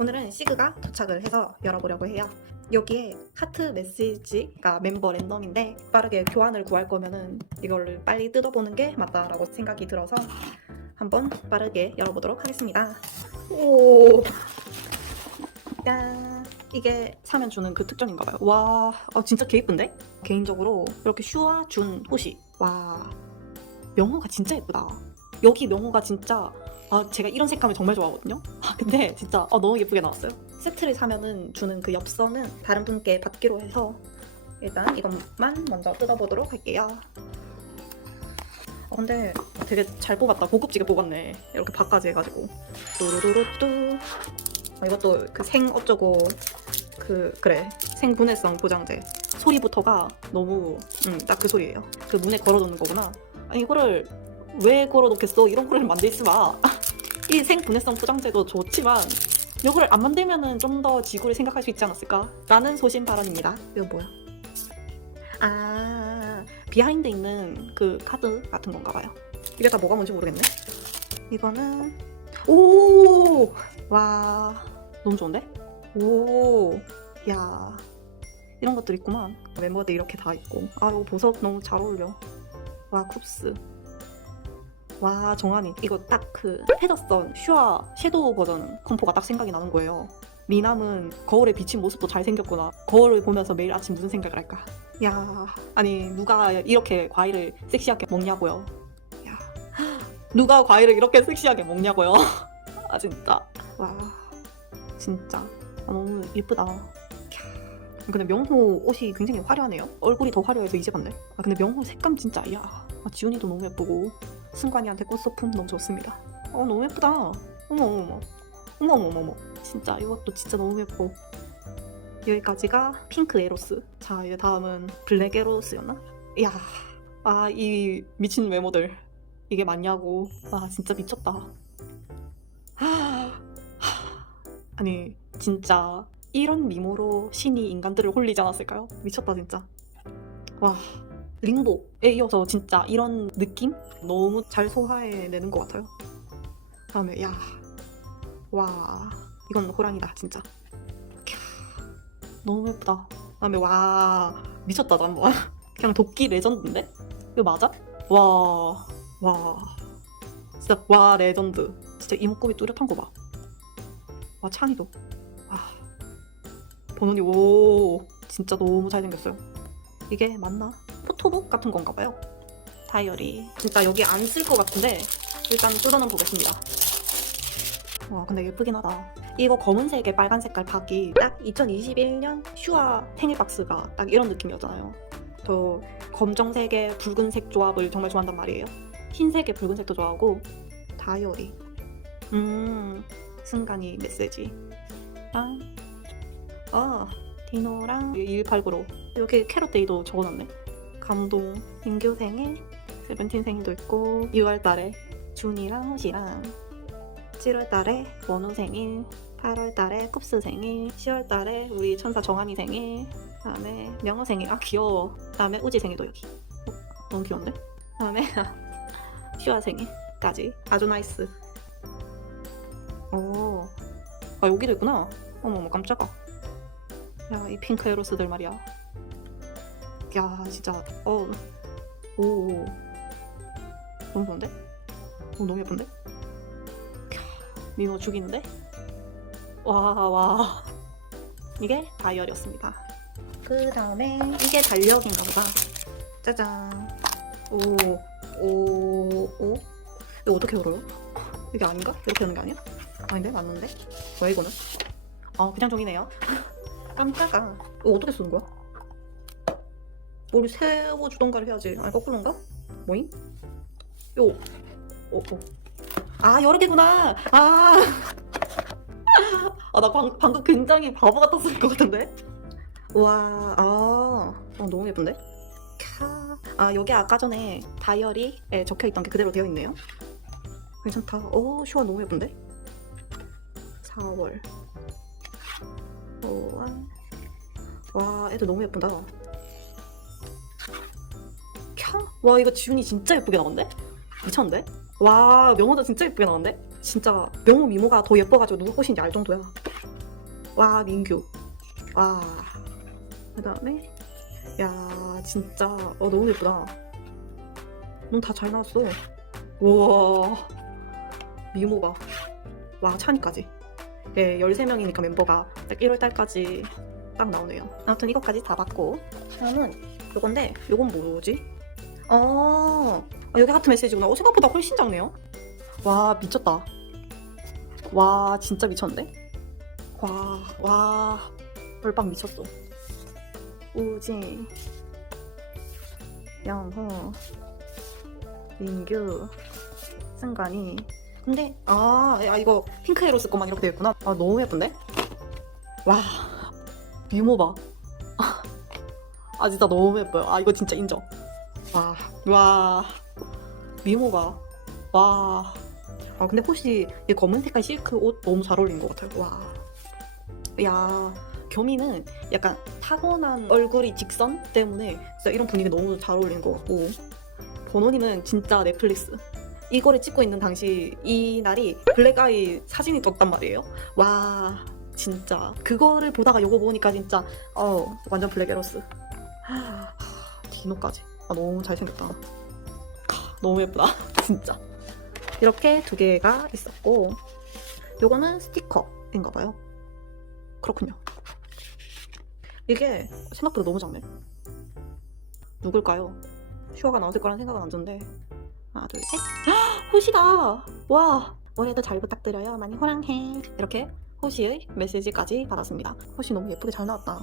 오늘은 시그가 도착을 해서 열어보려고 해요. 여기에 하트 메시지가 멤버 랜덤인데 빠르게 교환을 구할 거면은 이거를 빨리 뜯어보는 게 맞다라고 생각이 들어서 한번 빠르게 열어보도록 하겠습니다. 오, 짠. 이게 사면 주는 그 특전인가 봐요. 와, 아, 진짜 개 이쁜데? 개인적으로 이렇게 슈와 준 호시. 와, 명호가 진짜 예쁘다. 여기 명호가 진짜 아 제가 이런 색감을 정말 좋아하거든요. 아 근데 진짜 아, 너무 예쁘게 나왔어요. 세트를 사면은 주는 그 엽서는 다른 분께 받기로 해서 일단 이것만 먼저 뜯어보도록 할게요. 어, 근데 되게 잘 뽑았다. 고급지게 뽑았네. 이렇게 바까지 해가지고 뚜루루루뚜. 아, 이것도 그 생 어쩌고 그 그래 생 분해성 보장제 소리부터가 너무 음, 딱 그 소리예요. 그 문에 걸어놓는 거구나. 아니 이거를 왜 걸어놓겠어? 이런 거를 만들지 마. 이 생분해성 포장재도 좋지만 이거를 안 만들면은 좀 더 지구를 생각할 수 있지 않았을까? 라는 소신 발언입니다. 이거 뭐야? 아 비하인드 있는 그 카드 같은 건가 봐요. 이게 다 뭐가 뭔지 모르겠네. 이거는 오! 와 너무 좋은데? 오! 야 이런 것들 있구만. 멤버들 이렇게 다 있고 아 이거 보석 너무 잘 어울려. 와 쿱스 와 정한이. 이거 딱그 헤더선 슈아 섀도우 버전 컴포가 딱 생각이 나는 거예요. 미남은 거울에 비친 모습도 잘생겼구나. 거울을 보면서 매일 아침 무슨 생각을 할까? 야 아니 누가 이렇게 과일을 섹시하게 먹냐고요? 야 누가 과일을 이렇게 섹시하게 먹냐고요? 아 진짜. 와 진짜. 아, 너무 예쁘다. 근데 명호 옷이 굉장히 화려하네요. 얼굴이 더 화려해서 이제 봤네. 아 근데 명호 색감 진짜 야. 아, 지훈이도 너무 예쁘고 승관이한테 꽃 소품 너무 좋습니다. 어 너무 예쁘다. 어머 어머 어머 어머 어머 진짜 이것도 진짜 너무 예뻐. 여기까지가 핑크 에로스. 자 이제 다음은 블랙 에로스였나? 이야 아 이 미친 외모들 이게 맞냐고. 아 진짜 미쳤다. 아니 진짜 이런 미모로 신이 인간들을 홀리지 않았을까요? 미쳤다 진짜. 와 링보에 이어서 진짜 이런 느낌 너무 잘 소화해내는 것 같아요. 다음에 야, 와 이건 호랑이다 진짜. 캬, 너무 예쁘다. 다음에 와 미쳤다 난 뭐. 그냥 도끼 레전드인데? 이거 맞아? 와, 와, 진짜 와 레전드. 진짜 이목구비 뚜렷한 거 봐. 와 찬이도. 와, 번호니 오 진짜 너무 잘생겼어요. 이게 맞나? 포토북 같은 건가 봐요. 다이어리. 진짜 여기 안 쓸 것 같은데 일단 뜯어는 보겠습니다. 와 근데 예쁘긴 하다. 이거 검은색에 빨간 색깔 박이 딱 2021년 슈아 생일 박스가 딱 이런 느낌이었잖아요. 저 검정색에 붉은색 조합을 정말 좋아한단 말이에요. 흰색에 붉은색도 좋아하고 다이어리. 음 순간이 메시지. 랑 아, 디노랑 1895 여기 캐럿데이도 적어놨네. 감동, 민규 생일, 세븐틴 생일도 있고 6월달에 준이랑 호시랑 7월달에 원우 생일, 8월달에 쿱스 생일, 10월달에 우리 천사 정한이 생일, 다음에 명호 생일, 아 귀여워. 다음에 우지 생일도 여기. 어, 너무 귀여운데? 다음에 슈아 생일까지 아주 나이스. 오, 아 여기도 있구나. 어머머 깜짝아. 야 이 핑크 에로스들 말이야. 야 진짜 어 오, 오. 너무 좋은데? 오, 너무 예쁜데? 캬, 미모 죽이는데? 와 와. 이게 다이어리였습니다. 그 다음에 이게 달력인가 보다. 짜잔. 오, 오, 오. 이거 어떻게 열어요? 이게 아닌가? 이렇게 여는 게 아니야? 아닌데? 맞는데? 뭐야 이거는? 아 그냥 종이네요. 깜짝아. 이거 어떻게 쓰는 거야? 머리 세워주던가를 해야지. 아니, 거꾸로인가? 뭐임? 요. 어, 어. 아, 여러 개구나. 아. 아, 나 방, 방금 굉장히 바보 같았을 것 같은데? 와, 아. 어, 너무 예쁜데? 캬. 아, 여기 아까 전에 다이어리에 적혀 있던 게 그대로 되어 있네요. 괜찮다. 오, 슈아 너무 예쁜데? 4월. 5월. 와, 애들 너무 예쁘다. 와 이거 지훈이 진짜 예쁘게 나온대? 미쳤는데? 와 명호도 진짜 예쁘게 나온대? 진짜 명호 미모가 더 예뻐가지고 누구 꽃인지 알 정도야. 와 민규. 와. 그다음에 야 진짜 어 너무 예쁘다. 넌 다 잘 나왔어. 우와. 미모 봐와 찬이까지. 네 13명이니까 멤버가 딱 1월달까지 딱 나오네요. 아무튼 이것까지 다 봤고 다음은 요건데 요건 뭐지? 어 아, 여기 하트 메시지구나 어 생각보다 훨씬 작네요 와 미쳤다 와 진짜 미쳤는데? 와, 와, 얼빵 미쳤어. 우지, 양호, 민규, 승관이. 근데, 아, 야, 이거 핑크 에로스 것만 이렇게 되어 있구나. 아, 너무 예쁜데? 와, 미모 봐. 아, 진짜 너무 예뻐요. 아, 이거 진짜 인정. 와, 와, 미모 봐. 와. 아, 근데 혹시 이 검은 색깔 실크 옷 너무 잘 어울리는 것 같아요. 와. 야 겸이는 약간 타고난 얼굴이 직선 때문에 진짜 이런 분위기 너무 잘 어울리는 것 같고 번원이는 진짜 넷플릭스 이거를 찍고 있는 당시 이 날이 블랙아이 사진이 떴단 말이에요 와 진짜 그거를 보다가 요거 보니까 진짜 어 완전 블랙에러스 하, 디노까지 아 너무 잘생겼다 하, 너무 예쁘다 진짜 이렇게 두 개가 있었고 요거는 스티커인가 봐요 그렇군요. 이게 생각보다 너무 작네. 누굴까요? 슈아가 나왔을 거란 생각은 안 드는데. 하나, 둘, 셋. 헉, 호시다! 와! 올해도 잘 부탁드려요. 많이 호랑해. 이렇게 호시의 메시지까지 받았습니다. 호시 너무 예쁘게 잘 나왔다.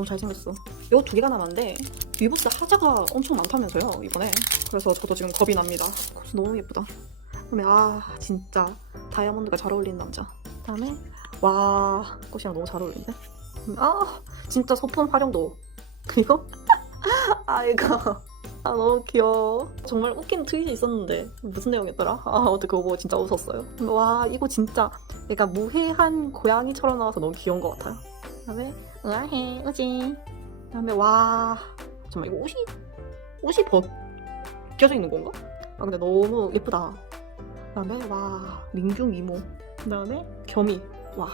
너무 잘생겼어. 요 두 개가 남았는데 위브스 하자가 엄청 많다면서요, 이번에. 그래서 저도 지금 겁이 납니다. 너무 예쁘다. 그다음에 아, 진짜 다이아몬드가 잘 어울리는 남자. 그다음에 와 꽃이랑 너무 잘 어울리는데 아 진짜 소품 활용도 그리고 아 이거 아 너무 귀여워 정말 웃긴 트윗이 있었는데 무슨 내용이었더라 아 어떻게 그거 보고 진짜 웃었어요 와 이거 진짜 약간 무해한 고양이처럼 나와서 너무 귀여운 것 같아요 그다음에 으아해 우지. 그다음에 와. 정말 이거 옷이 옷이 벗겨져 있는 건가? 아 근데 너무 예쁘다. 그다음에 와. 민규 미모. 그다음에 겸이. 와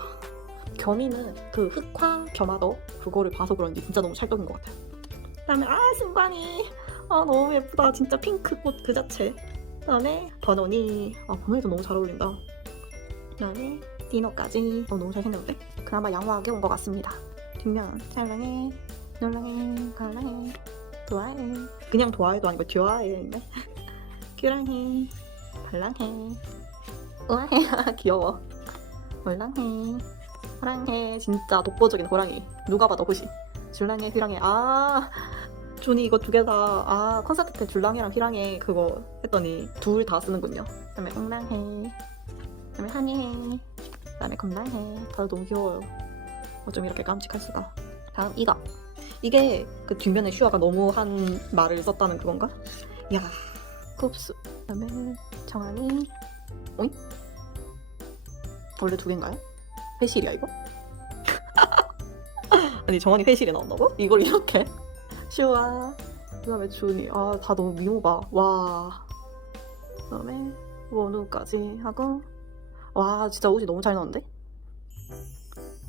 겸이는 그 흑화 겸하더 그거를 봐서 그런지 진짜 너무 찰떡인 것 같아요. 그다음에 아 승관이. 아 너무 예쁘다. 진짜 핑크 꽃 그 자체. 그다음에 번원이. 아 번원이도 너무 잘 어울린다. 그다음에 디노까지. 어, 너무 잘생겼는데? 그나마 양호하게 온 것 같습니다. 뒷면 찰랑해 놀랑해 갈랑해 좋아해. 그냥 좋아해도 아니고 좋아해인데? 규랑해 발랑해 우아해. 귀여워. 홀랑해 호랑해. 진짜 독보적인 호랑이. 누가 봐도 호시. 줄랑해 휘랑해. 아 존이 이거 두 개 다 아 콘서트 때 줄랑해랑 휘랑해 그거 했더니 둘 다 쓰는군요. 그다음에 웅랑해 그다음에 한이해 그다음에 검랑해. 다들 너무 귀여워요 어쩜 이렇게 깜찍할 수가 다음 이거 이게 그 뒷면에 슈아가 너무 한 말을 썼다는 그건가? 야 쿱스 그다음에 정한이 오잉? 원래 두 개인가요? 회실이야 이거? 아니 정원이 회실에 나온다고? 이걸 이렇게? 슈아 그다음에 준이 아 다 너무 미모가 와 그다음에 원우까지 하고 와 진짜 옷이 너무 잘 나왔는데?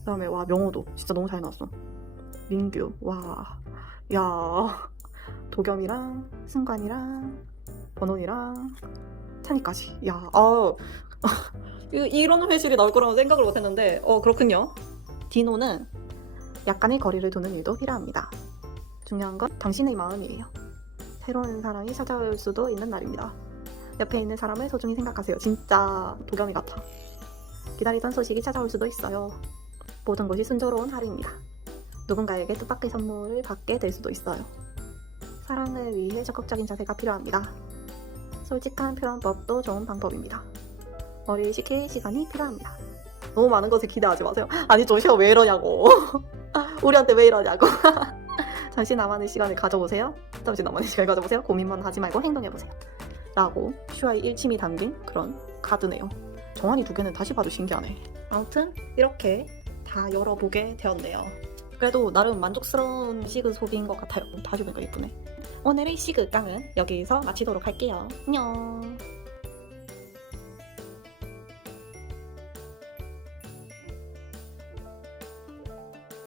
그다음에 와 명호도 진짜 너무 잘 나왔어 민규 와 야 도겸이랑 승관이랑 원원이랑 찬이까지 야 아. 이- 이런 회실이 나올 거라고 생각을 못했는데 어 그렇군요. 디노는 약간의 거리를 두는 일도 필요합니다. 중요한 건 당신의 마음이에요. 새로운 사랑이 찾아올 수도 있는 날입니다. 옆에 있는 사람을 소중히 생각하세요. 진짜 도겸이 같아. 기다리던 소식이 찾아올 수도 있어요. 모든 것이 순조로운 하루입니다. 누군가에게 뜻밖의 선물을 받게 될 수도 있어요. 사랑을 위해 적극적인 자세가 필요합니다. 솔직한 표현법도 좋은 방법입니다. 머리를 식힐 시간이 필요합니다. 너무 많은 것에 기대하지 마세요. 아니 조시가 왜 이러냐고. 우리한테 왜 이러냐고. 잠시 나만의 시간을 가져보세요. 잠시 나만의 시간을 가져보세요. 고민만 하지 말고 행동해보세요. 라고 슈아의 일침이 담긴 그런 카드네요. 정한이 두 개는 다시 봐도 신기하네. 아무튼 이렇게 다 열어보게 되었네요. 그래도 나름 만족스러운 시그 소비인 것 같아요. 다시 보니까 예쁘네. 오늘의 시그 깡은 여기서 마치도록 할게요. 안녕.